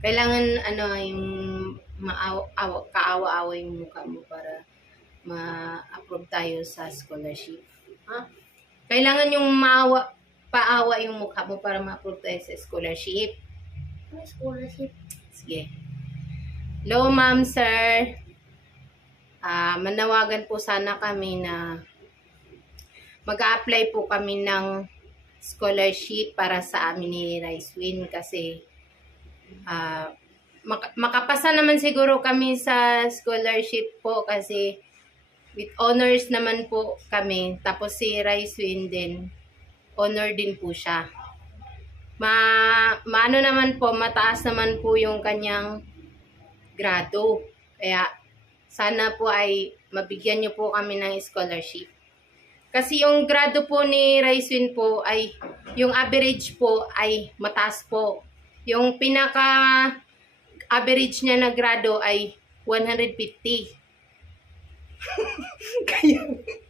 Kailangan ano yung kaawa-awa yung mukha mo para ma-approve tayo sa scholarship. Ha? Kailangan yung paawa yung mukha mo para ma-approve tayo sa scholarship. May scholarship. Sige. Hello, ma'am, sir. Manawagan po sana kami na mag-a-apply po kami ng scholarship para sa amin ni Ricewin kasi makapasa naman siguro kami sa scholarship po kasi with honors naman po kami. Tapos si Ricewin din, honor din po siya. Maano naman po, mataas naman po yung kanyang grado. Kaya sana po ay mabigyan niyo po kami ng scholarship. Kasi yung grado po ni Ricewin po ay, yung average po ay mataas po. Yung pinaka-average niya na grado ay 150. Kaya,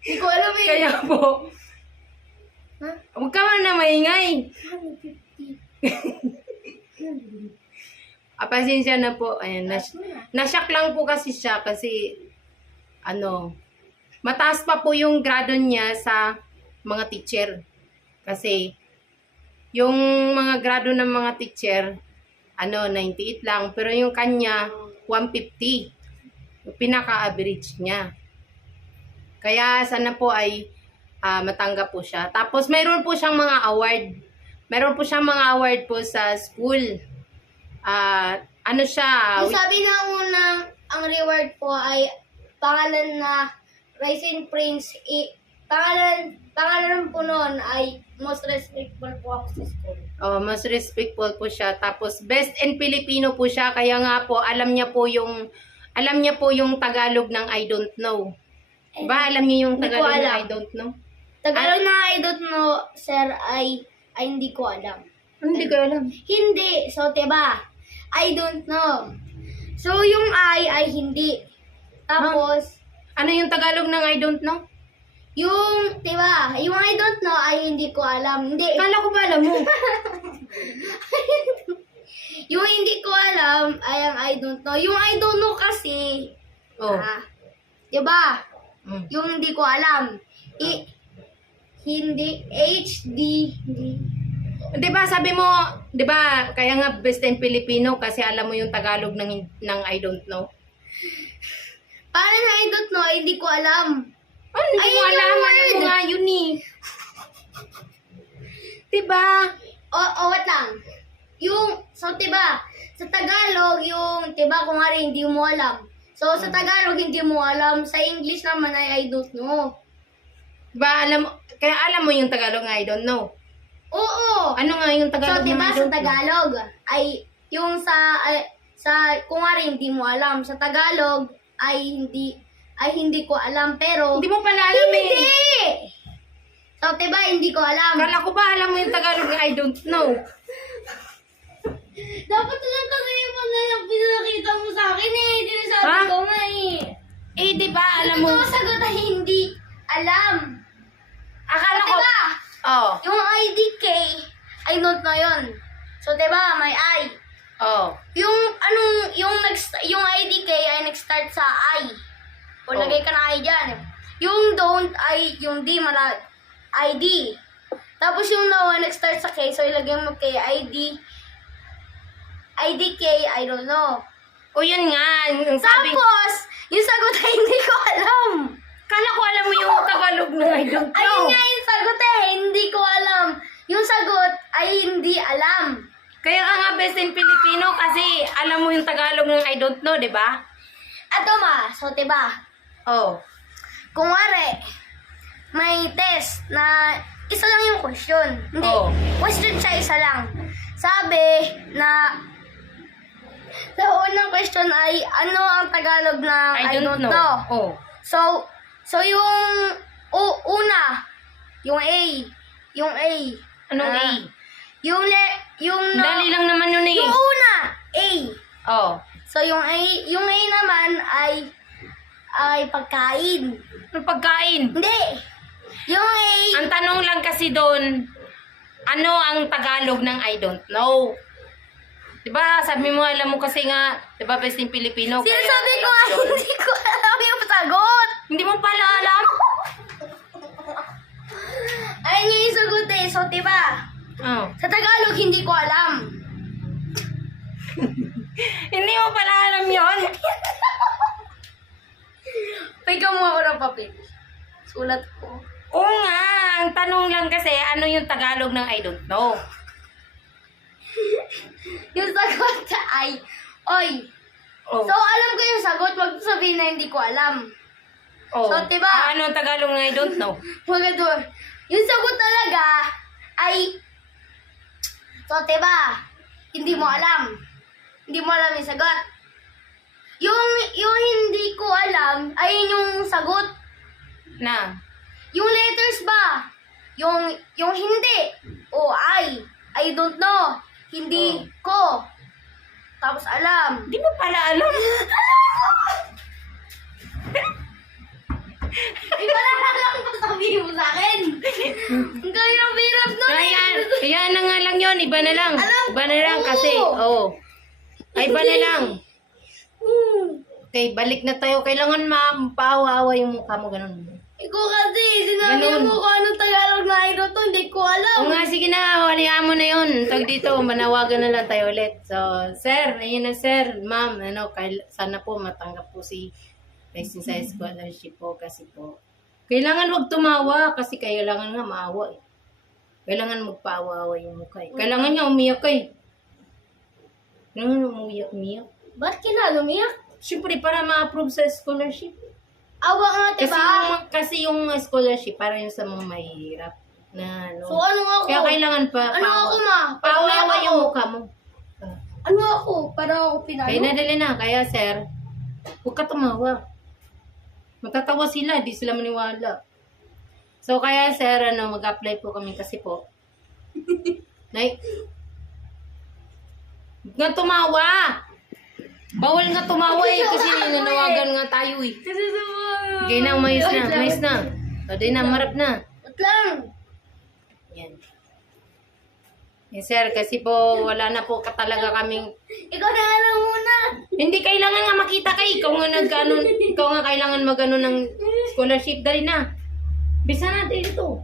Hindi ko alam eh. kaya po, Ha? huwag ka man na maingay. 150. Pasensya na po. Ayan, nashock lang po kasi siya kasi mataas pa po yung grado niya sa mga teacher. Kasi yung mga grado ng mga teacher 98 lang, pero yung kanya 150. Yung pinaka-average niya. Kaya sana po ay matanggap po siya. Tapos mayroon po siyang mga award. Mayroon po siyang mga award po sa school. Ano siya? Yung sabi na unang, ang reward po ay pangalan na Rising Prince. Pangalan po noon ay most respectful po ako sa school. Most respectful po siya. Tapos best in Filipino po siya. Kaya nga po alam niya po yung Tagalog ng I don't know. Ba, alam niyo yung Hindi ko Tagalog ng alam. I don't know? Tagalog na I don't know, sir, ay hindi ko alam. Hindi ko alam. Hindi. So, diba? I don't know. So, yung ay hindi. Tapos, Ano yung Tagalog ng I don't know? yung, diba? Yung I don't know ay hindi ko alam. Hindi. Kala ko ba alam mo? Yung hindi ko alam ay ang I don't know. Yung I don't know kasi, Oh. diba? Mm. Yung hindi ko alam. Hindi, hindi. 'Di ba sabi mo, 'di ba, kaya nga best in Filipino kasi alam mo yung Tagalog ng I don't know. Paano na I don't know? Ay, hindi ko alam. Hindi Ay, mo yung alam mo word. nga yun eh. 'Di ba? Wait lang. So, diba, sa Tagalog, diba, kung nga rin, hindi mo alam. So, sa Tagalog, hindi mo alam. Sa English naman ay I don't know. 'Di ba kaya alam mo yung Tagalog ng I don't know. Oo. Ano nga yung So, Tagalog ng diba, I sa don't know? Tagalog, ay, yung kung nga rin, hindi mo alam. Sa Tagalog, ay hindi ko alam, pero, Hindi mo pala alam hindi! eh. So, diba, hindi ko alam. Kala ko ba alam mo yung Tagalog ng I don't know? Dapat lang kasi yung pinakita mo sa akin eh. Dinasabi Ha? ko nga eh. 'Di ba alam mo? Ito sagot ay hindi alam. Akala ko. Diba? Oh. Yung IDK, I don't know yun. So, diba, may I. Oh. Yung IDK ay nag-start sa I. O, Oh. lagay ka na I dyan. Yung don't ay, yung D, ID. Tapos yung no, nag-start sa K, so ilagay mo K, IDK, I don't know. O yan nga, yung sabi. Tapos, yung sagot ay hindi ko alam. Kala ko alam mo yung Tagalog ng I don't know. Ayun nga yung sagot eh, hindi ko alam. Yung sagot ay hindi alam. Kaya ka nga best in Filipino kasi alam mo yung Tagalog ng I don't know, di ba? Ato so diba, Oh. kung wari, may test na isa lang yung question. Hindi, Oh. question siya isa lang. Sabi na, sa unang question ay, ano ang Tagalog ng I don't know? Oh. So yung una, yung A. Anong A? Yung no, Dali lang naman yun eh. yung una, A. Oh. So yung A naman ay pagkain. Ano pagkain? Hindi. Yung A, Ang tanong lang kasi doon, ano ang Tagalog ng I don't know? Diba, sabi mo, alam mo kasi nga, diba, best in Filipino. kaya Sinasabi ko, alam yun. hindi ko alam yung sagot. Hindi mo pala alam? Ayun yung sagot eh. So, diba? Oh. Sa Tagalog, hindi ko alam. Hindi mo pala alam yon. Pagka mo ako ng papel. Sulat ko. Oo nga, ang tanong lang kasi, ano yung Tagalog ng I don't know? Yung sagot ay, oy. Oh. So, alam ko yung sagot. Wag mo sabihin na hindi ko alam. Oh. so, diba? Ano ang Tagalog ng I don't know? Wag ito. Yung sagot talaga ay, so, diba? Hindi mo alam. Hindi mo alam yung sagot. Yung hindi ko alam, ay yung sagot. Na? Yung letters ba? Yung hindi. O I don't know. Hindi ko. Tapos alam. Hindi mo pala alam. Iba na lang pa sabihin mo sa akin. Ang kaya hirap nun. Ayan na nga lang yun, iba na lang. Alam Iba na lang ko. kasi, oh. Ay, iba na lang. Hmm. Okay, balik na tayo. Kailangan mapaawa-awa yung mukha mo, ganun. Ikaw kasi, sinabi Ganun. mo kung anong Tagalog na I don't know, hindi ko alam. O nga, sige na, walihan mo na yun. Tag dito, manawagan na lang tayo ulit. So, sir, ayun na sir, ma'am, sana po matanggap po si Rising sa scholarship po kasi po. Kailangan wag tumawa kasi kailangan nga maawa eh. Kailangan magpaawa-awa yung mukha eh. Kailangan nga umiyak eh. Kailangan umiyak. Ba't kinalumiyak? Siyempre, para ma-approve sa scholarship. Awa nga, diba? Kasi yung scholarship, para yung sa mga mahihirap. Na, ano. So, ano ako? Kaya kailangan pa, Ano ako, ma? paawa-awa Ano yung ako? mukha mo. Ano ako? Para ako pinalo? Kaya nadali na. Kaya, sir, huwag ka tumawa. Matatawa sila, di sila maniwala. So, kaya, sir, mag-apply po kami kasi po. Like, huwag nga tumawa! Bawal nga tumawa eh, kasi nanawagan nga tayo eh. Kasi sa mga... Okay na, umayos na. O, di na, marap na. Wait lang. Yan. Yes, sir, kasi po, wala na po talaga kaming... Ikaw na lang muna. Hindi, kailangan nga makita ka. Ikaw nga kailangan magano ng scholarship. Dali na. Bisa natin ito.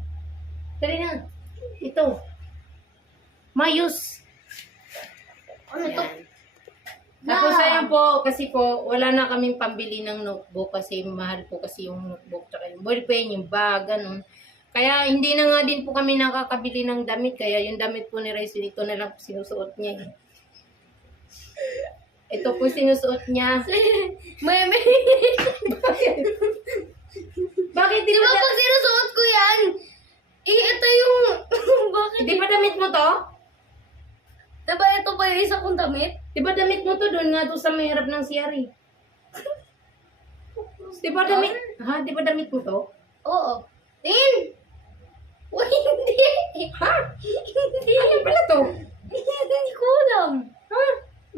Dali na. Ito. Mayus. Ano to? Yan. Tapos ayan po, kasi po, wala na kaming pambili ng notebook kasi mahal po kasi yung notebook, tsaka yung ballpen, yung bag, ganun. Kaya hindi na nga din po kami nakakabili ng damit, kaya yung damit po ni Rice, ito na lang po sinusuot niya. Ito po sinusuot niya. May... Bakit di Di ba ba, pag sinusuot ko yan? Ito yung... Bakit? di ba damit mo to? Diba ito ba yung isa kong damit? Di ba damit mo to doon nga to sa may harap ng CR eh? Di ba damit? Ha? Di ba damit mo to? Oo. Tingin! Uy, hindi! Ha? Hindi! Ano pala to? Hindi ko alam. Ha?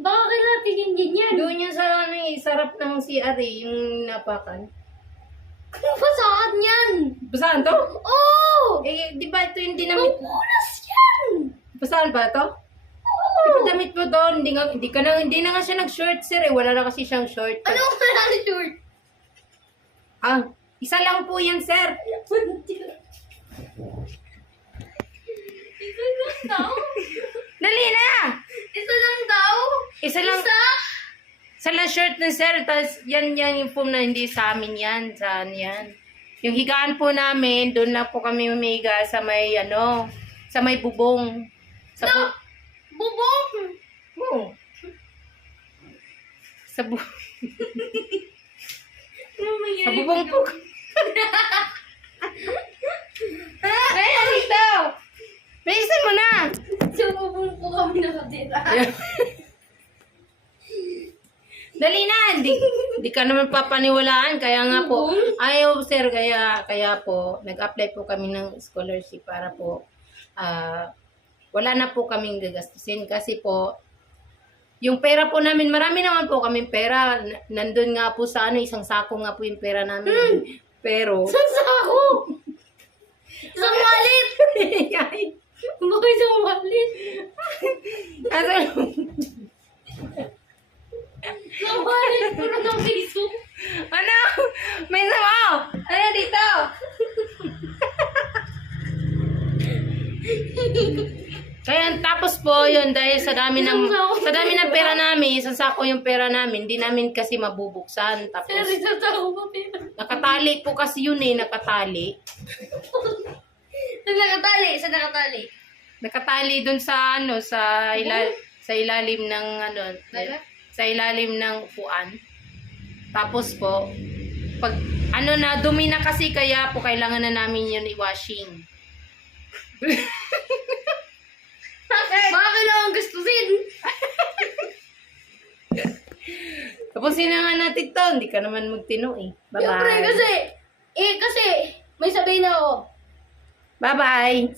Baka kailangan tingin ganyan. Doon yung sa sarap ng CR eh, yung napakan. Ano ba saan yan? Basahan to? Oo! Eh, di ba ito yung dinamit? Pupunas yan! Basahan ba to? Oo! Di ba damit mo doon? Hindi na nga siya nag-short, sir eh. Wala na kasi siyang short. Ano ang pala ni short? Ah, isa lang po yan, sir. Isa lang daw? Dali na! Isa lang daw? Isa lang. Isa? Sa lang short na, sir. Tapos yan yung foam na hindi sa amin yan. Saan yan? Yung higaan po namin, doon lang po kami humiga sa may, sa may bubong. Sa Bubong! Oo. Sa Sa bubong po. Ay, dito! Bilisan mo na! Sa bubong po kami nakatira. Dali na! Di ka naman papaniwalaan. Kaya nga po, ayaw sir, kaya po, nag-apply po kami ng scholarship para po, wala na po kaming gagastusin kasi po, yung pera po namin, marami naman po kaming pera. Nandun nga po sa isang sako nga po yung pera namin. Pero, Saan sa ako? Isang malit! Bakit isang malit? ano, Wallet ko na ng piso. Ano? May sabaw! Ano dito? Kaya tapos po yun dahil sa dami ng pera namin, isang sako yung pera namin, hindi namin kasi mabubuksan. Tapos Pero sa tao ba, pero? nakatali po kasi yun nakatali. Saan nakatali? Saan nakatali? Nakatali dun sa sa ilalim ng sa ilalim ng upuan. Tapos po pag na dumi na kasi kaya po kailangan na namin yun i-washing. Baka kailangan gastusin. Tapusin na nga natin to. Hindi ka naman magtino eh. Siyempre Bye-bye. kasi may sabihin ako. Bye-bye.